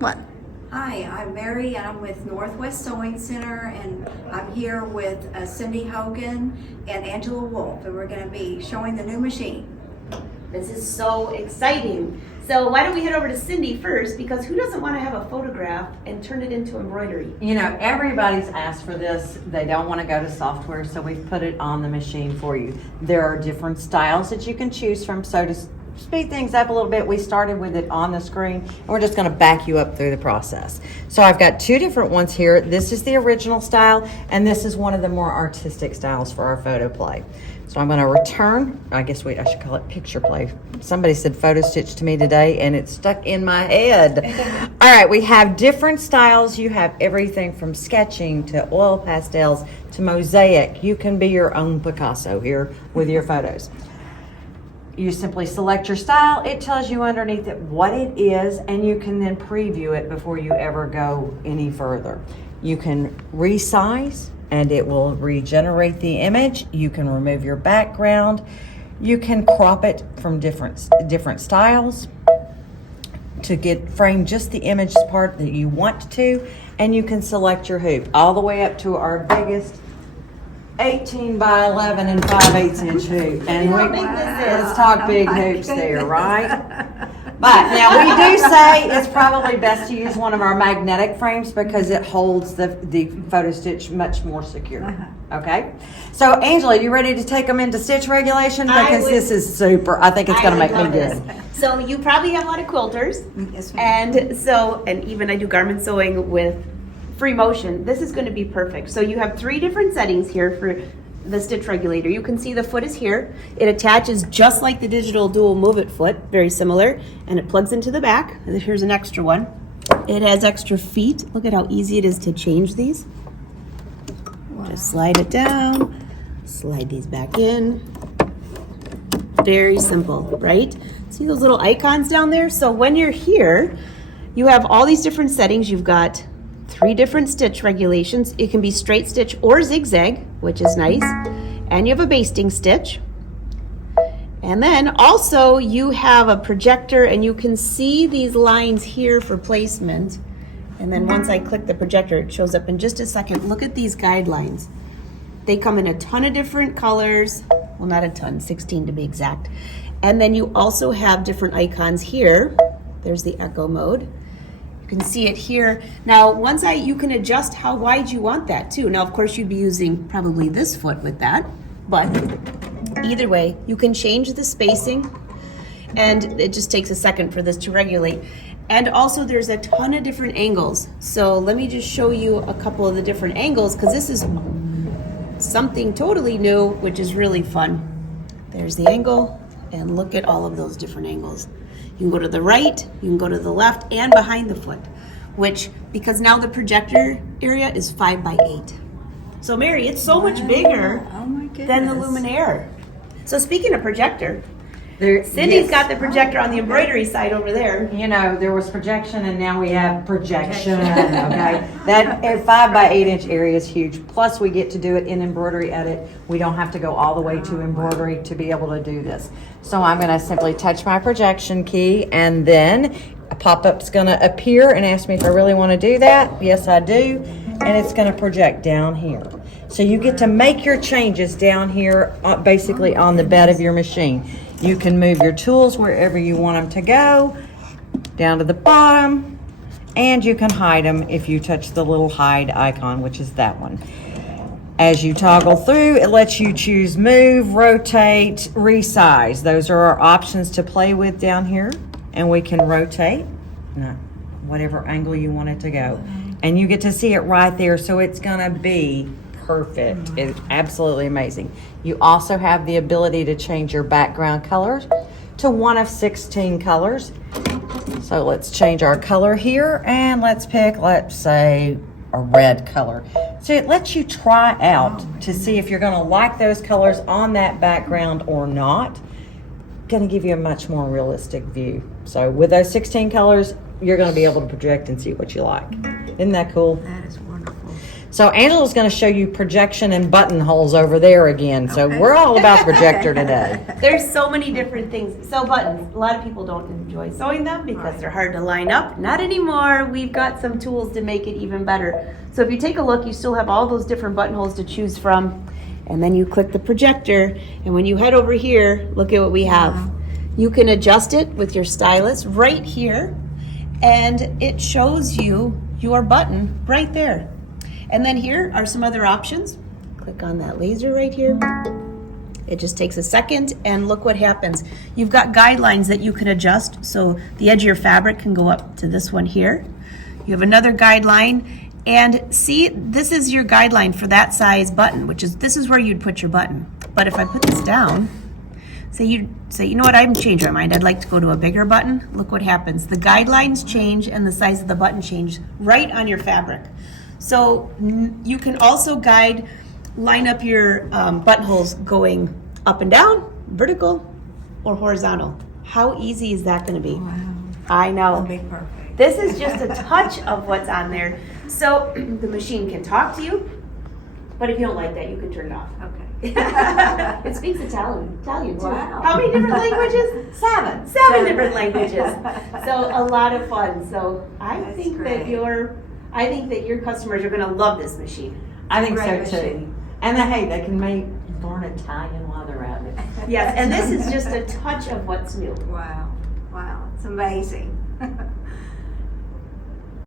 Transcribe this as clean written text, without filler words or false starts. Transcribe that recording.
What? Hi, I'm Mary and I'm with Northwest Sewing Center, and I'm here with Cindy Hogan and Angela Wolf, and we're going to be showing the new machine. This is so exciting. So why don't we head over to Cindy first, because who doesn't want to have a photograph and turn it into embroidery? You know, everybody's asked for this. They don't want to go to software, so we've put it on the machine for you. There are different styles that you can choose from. So to speed things up a little bit, we started with it on the screen, and we're just going to back you up through the process. So I've got two different ones here. This is the original style, and this is one of the more artistic styles for our photo play. So I'm going to return, I guess I should call it picture play. Somebody said photo stitch to me today, and it's stuck in my head. All right, we have different styles. You have everything from sketching to oil pastels to mosaic. You can be your own Picasso here with your photos. You simply select your style. It tells you underneath it what it is, and you can then preview it before you ever go any further. You can resize, and it will regenerate the image. You can remove your background. You can crop it from different styles to frame just the image part that you want to, and you can select your hoop all the way up to our biggest 18 by 11 and 5/8 inch hoop. And let's talk big hoops there, right? But now we do say it's probably best to use one of our magnetic frames because it holds the photo stitch much more secure. Okay? So Angela, you ready to take them into stitch regulation? Because this is super. I think it's going to make me good. So you probably have a lot of quilters. Yes, ma'am. And even I do garment sewing with free motion. This is going to be perfect. So you have 3 different settings here for the stitch regulator. You can see the foot is here. It attaches just like the digital dual move it foot, very similar, and it plugs into the back. And here's an extra one. It has extra feet. Look at how easy it is to change these. Wow. Just slide it down, slide these back in. Very simple, right? See those little icons down there? So when you're here, you have all these different settings. You've got 3 different stitch regulations. It can be straight stitch or zigzag, which is nice. And you have a basting stitch. And then also you have a projector, and you can see these lines here for placement. And then once I click the projector, it shows up in just a second. Look at these guidelines. They come in a ton of different colors. Well, not a ton, 16 to be exact. And then you also have different icons here. There's the echo mode. You can see it here. Now, you can adjust how wide you want that too. Now, of course, you'd be using probably this foot with that, but either way, you can change the spacing, and it just takes a second for this to regulate. And also, there's a ton of different angles. So let me just show you a couple of the different angles, because this is something totally new, which is really fun. There's the angle, and look at all of those different angles. You can go to the right, you can go to the left, and behind the foot, because now the projector area is 5 by 8. So Mary, it's so much bigger than the Luminaire. So speaking of projector, Cindy's got the projector on the embroidery side over there. You know, there was projection, and now we have projection. Okay, that 5 by 8 inch area is huge. Plus, we get to do it in embroidery edit. We don't have to go all the way to embroidery to be able to do this. So I'm going to simply touch my projection key, and then a pop-up's going to appear and ask me if I really want to do that. Yes, I do, and it's going to project down here. So you get to make your changes down here, basically on the bed of your machine. You can move your tools wherever you want them to go, down to the bottom, and you can hide them if you touch the little hide icon, which is that one. As you toggle through, it lets you choose move, rotate, resize. Those are our options to play with down here, and we can rotate whatever angle you want it to go. And you get to see it right there, so it's gonna be perfect. It's absolutely amazing. You also have the ability to change your background colors to one of 16 colors. So let's change our color here, and let's pick, let's say, a red color. So it lets you try out to see if you're going to like those colors on that background or not. Going to give you a much more realistic view. So with those 16 colors, you're going to be able to project and see what you like. Isn't that cool? That is wonderful. So Angela's gonna show you projection and buttonholes over there again. So Okay. we're all about projector today. There's so many different things. So buttons, a lot of people don't enjoy sewing them because they're hard to line up. Not anymore. We've got some tools to make it even better. So if you take a look, you still have all those different buttonholes to choose from. And then you click the projector. And when you head over here, look at what we have. You can adjust it with your stylus right here. And it shows you your button right there. And then here are some other options. Click on that laser right here. It just takes a second and look what happens. You've got guidelines that you can adjust. So the edge of your fabric can go up to this one here. You have another guideline, and see, this is your guideline for that size button, this is where you'd put your button. But if I put this down, say, you know what, I've changed my mind. I'd like to go to a bigger button. Look what happens. The guidelines change and the size of the button change right on your fabric. So you can also line up your buttonholes going up and down, vertical or horizontal. How easy is that going to be? Wow. I know. That'll be perfect. This is just a touch of what's on there. So the machine can talk to you, but if you don't like that, you can turn it off. Okay. It speaks Italian too. Wow. How many different languages? Seven. Seven different languages. So a lot of fun. So I That's think great. that your customers are going to love this machine. I think Great so too. machine. And hey, they can learn Italian while they're at it. Yes, and this is just a touch of what's new. Wow. Wow. It's amazing.